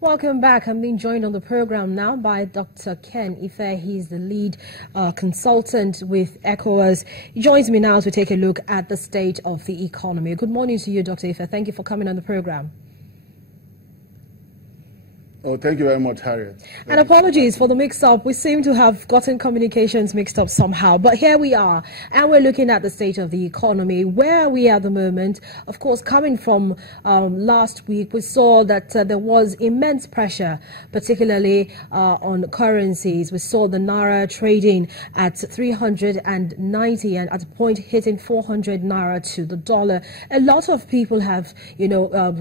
Welcome back. I'm being joined on the program now by Dr. Ken Ife. He's the lead consultant with ECOWAS. He joins me now as we take a look at the state of the economy. Good morning to you, Dr. Ife. Thank you for coming on the program. Oh, thank you very much, Harriet. And apologies for the mix-up. We seem to have gotten communications mixed up somehow. But here we are, and we're looking at the state of the economy. Where are we at the moment? Of course, coming from last week, we saw that there was immense pressure, particularly on currencies. We saw the Naira trading at 390 and at a point hitting 400 Naira to the dollar. A lot of people have,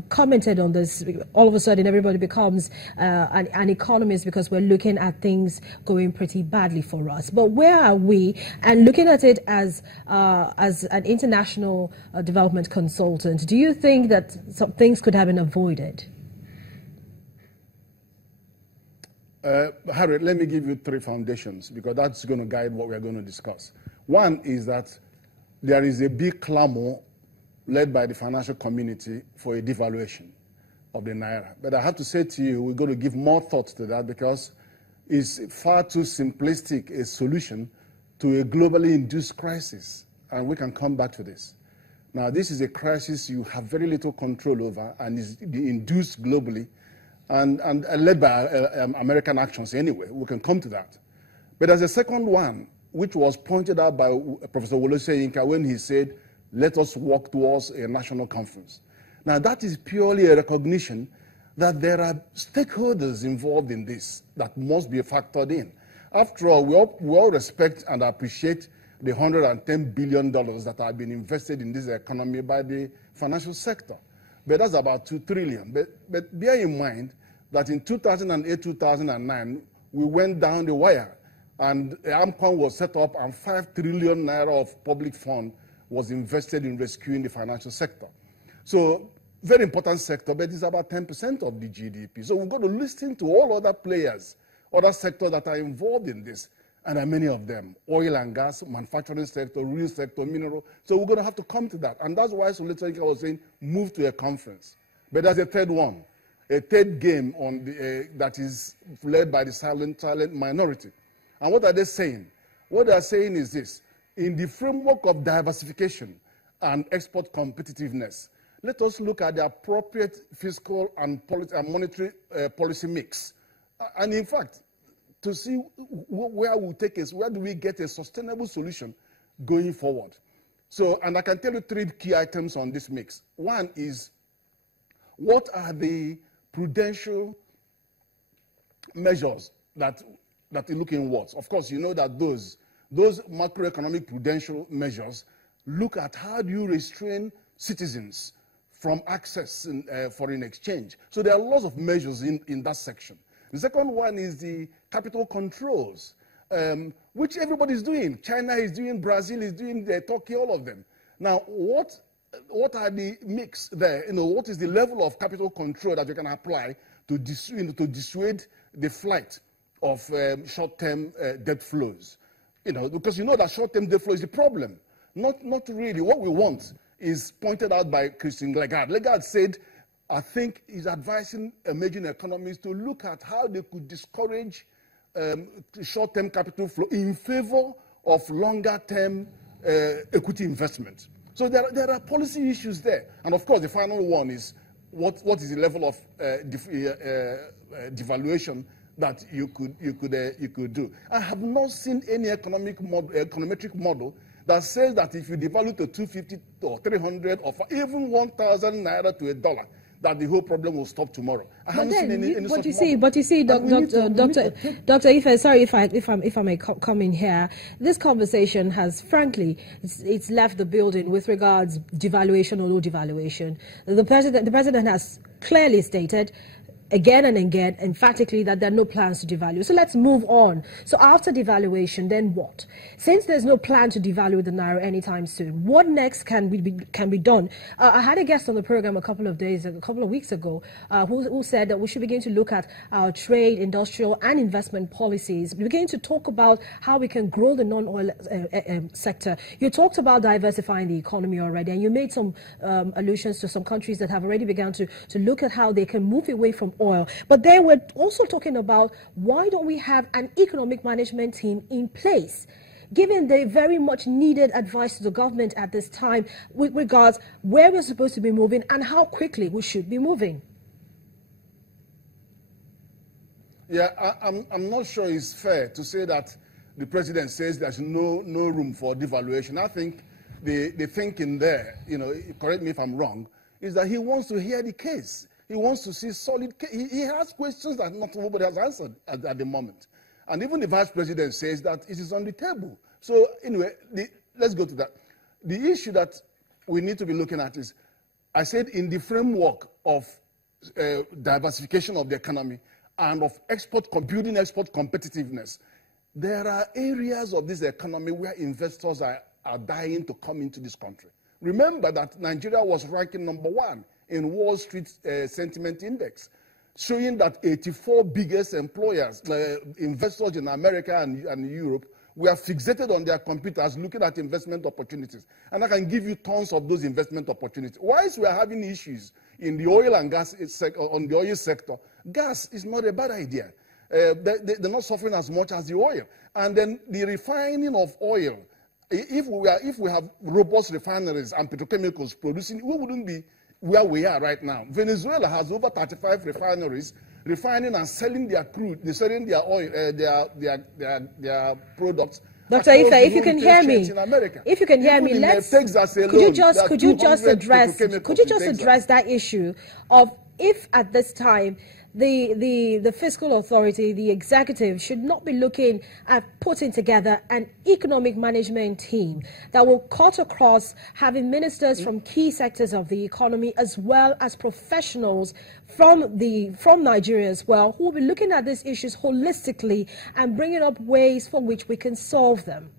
commented on this. All of a sudden, everybody becomes an economist because we're looking at things going pretty badly for us. But where are we? And looking at it as an international development consultant, do you think that some things could have been avoided? Harriet, let me give you three foundations because that's going to guide what we're going to discuss. One is that there is a big clamor led by the financial community for a devaluation of the Naira. But I have to say to you, we're going to give more thought to that because it's far too simplistic a solution to a globally induced crisis. And we can come back to this. Now, this is a crisis you have very little control over and is induced globally and led by American actions anyway. We can come to that. But there's a second one, which was pointed out by Professor Wole Soyinka when he said, let us work towards a national conference. Now, that is purely a recognition that there are stakeholders involved in this that must be factored in. After all, we all respect and appreciate the $110 billion that have been invested in this economy by the financial sector. But that's about $2 trillion. But bear in mind that in 2008, 2009, we went down the wire, and AMCON was set up, and 5 trillion Naira of public fund was invested in rescuing the financial sector. So, very important sector, but it's about 10% of the GDP. So we've got to listen to all other players, other sectors that are involved in this, and there are many of them: oil and gas, manufacturing sector, real sector, mineral. So we're going to have to come to that, and that's why Wole Soyinka was saying, move to a conference. But there's a third one, a third game on the, that is led by the silent minority. And what are they saying? What they are saying is this: in the framework of diversification and export competitiveness, let us look at the appropriate fiscal and monetary policy mix. And in fact, to see where we take us, where do we get a sustainable solution going forward. So, and I can tell you three key items on this mix. One is, what are the prudential measures that you're looking at? Of course, you know that those macroeconomic prudential measures look at how do you restrain citizens from access in foreign exchange. So there are lots of measures in that section. The second one is the capital controls, which everybody is doing. China is doing, Brazil is doing, Turkey, all of them. Now, what are the mix there? What is the level of capital control that you can apply to dissuade the flight of short-term debt flows? Because you know that short-term debt flow is the problem. Not really. What we want is pointed out by Christine Lagarde. Lagarde said, I think he's advising emerging economies to look at how they could discourage short-term capital flow in favor of longer-term equity investment. So there are policy issues there. And of course, the final one is what is the level of devaluation that you could do. I have not seen any econometric model that says that if you devalue to 250 or 300 or even 1,000 Naira to $1, that the whole problem will stop tomorrow. I haven't seen any but you see, Dr. Ife, sorry if I may come in here. This conversation has, frankly, it's left the building with regards devaluation or no devaluation. The president has clearly stated again and again, emphatically, that there are no plans to devalue. So let's move on. So after devaluation, then what? Since there's no plan to devalue the Naira anytime soon, what next can be done? I had a guest on the program a couple of weeks ago, who said that we should begin to look at our trade, industrial, and investment policies. We begin to talk about how we can grow the non-oil sector. You talked about diversifying the economy already, and you made some allusions to some countries that have already begun to look at how they can move away from oil. But then we're also talking about why don't we have an economic management team in place, given the very much needed advice to the government at this time with regards where we're supposed to be moving and how quickly we should be moving. Yeah, I'm not sure it's fair to say that the president says there's no room for devaluation. I think the thinking there, you know, correct me if I'm wrong, is that he wants to hear the case. He wants to see solid case. He has questions that nobody has answered at the moment. And even the vice president says that it is on the table. So anyway, let's go to that. The issue that we need to be looking at is, I said, in the framework of diversification of the economy and of building export competitiveness, there are areas of this economy where investors are dying to come into this country. Remember that Nigeria was ranking #1 in Wall Street Sentiment Index, showing that 84 biggest employers, investors in America and Europe, were fixated on their computers looking at investment opportunities. And I can give you tons of those investment opportunities. Whilst we are having issues in the oil and gas on the oil sector, gas is not a bad idea. They're not suffering as much as the oil. And then the refining of oil, if we have robust refineries and petrochemicals producing, we wouldn't be where we are right now. Venezuela has over 35 refineries refining and selling their crude, they're selling their oil, their products. Dr. Ife, if you can hear me, if you can hear me, could you just address that issue of, if at this time the fiscal authority, the executive, should not be looking at putting together an economic management team that will cut across, having ministers from key sectors of the economy as well as professionals from Nigeria as well, who will be looking at these issues holistically and bringing up ways for which we can solve them?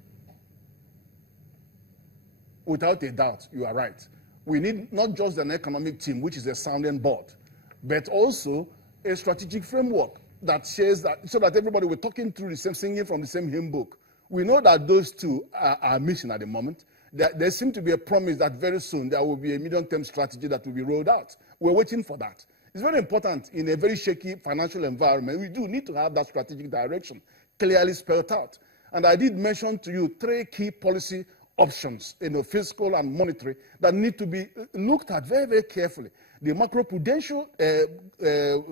Without a doubt, you are right. We need not just an economic team, which is a sounding board, but also a strategic framework that shares that, so that everybody, we're talking through the same, singing from the same hymn book. We know that those two are missing at the moment. There seems to be a promise that very soon there will be a medium-term strategy that will be rolled out. We're waiting for that. It's very important in a very shaky financial environment. We do need to have that strategic direction clearly spelled out. And I did mention to you 3 key policy options, fiscal and monetary, that need to be looked at very, very carefully. The macroprudential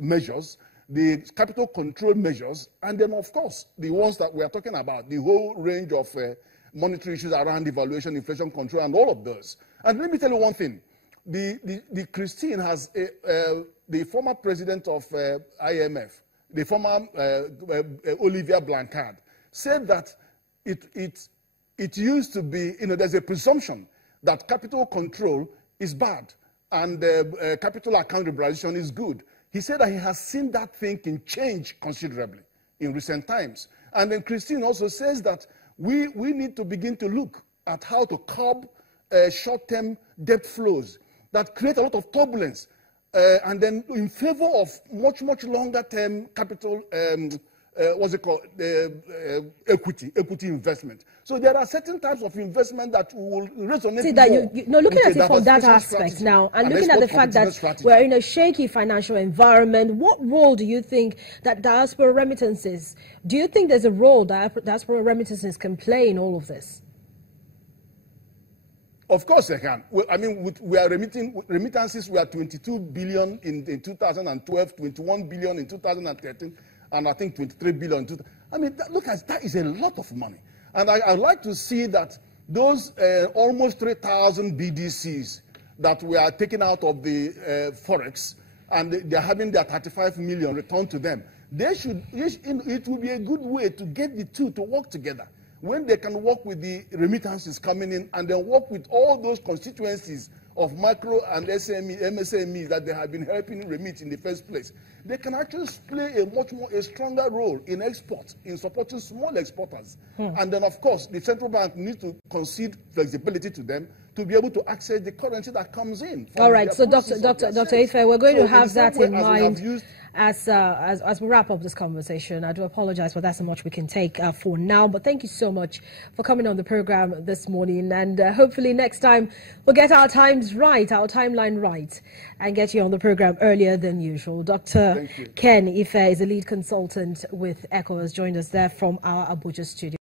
measures, the capital control measures, and then, of course, the ones that we are talking about, the whole range of monetary issues around devaluation, inflation control, and all of those. And let me tell you one thing. The Christine has, the former president of IMF, the former Olivier Blanchard, said that it used to be, there's a presumption that capital control is bad and capital account liberalization is good. He said that he has seen that thinking change considerably in recent times. And then Christine also says that we need to begin to look at how to curb short-term debt flows that create a lot of turbulence, and then in favor of much, much longer-term capital, equity investment. So there are certain types of investment that will resonate. See that looking at it from that aspect now, and looking at the fact that we're in a shaky financial environment, what role do you think that diaspora remittances? Do you think there's a role that diaspora remittances can play in all of this? Of course they can. Well, I mean, we are remittances. We are 22 billion in 2012, 21 billion in 2013. And I think 23 billion. I mean, look at that, is a lot of money. And I'd like to see that those almost 3,000 BDCs that we are taking out of the Forex, and they're having their 35 million returned to them. It will be a good way to get the two to work together. When they can work with the remittances coming in and then work with all those constituencies of micro and MSMEs that they have been helping remit in the first place, they can actually play a stronger role in export, in supporting small exporters. And then, of course, the central bank needs to concede flexibility to them to be able to access the currency that comes in. All right, so Dr. Ife, we're going to have that in mind. as we wrap up this conversation. I do apologize, but that's how much we can take for now. But thank you so much for coming on the program this morning, and hopefully next time we'll get our times right, our timeline right, and get you on the program earlier than usual. Dr. Ken Ife is a lead consultant with ECHO, has joined us there from our Abuja studio.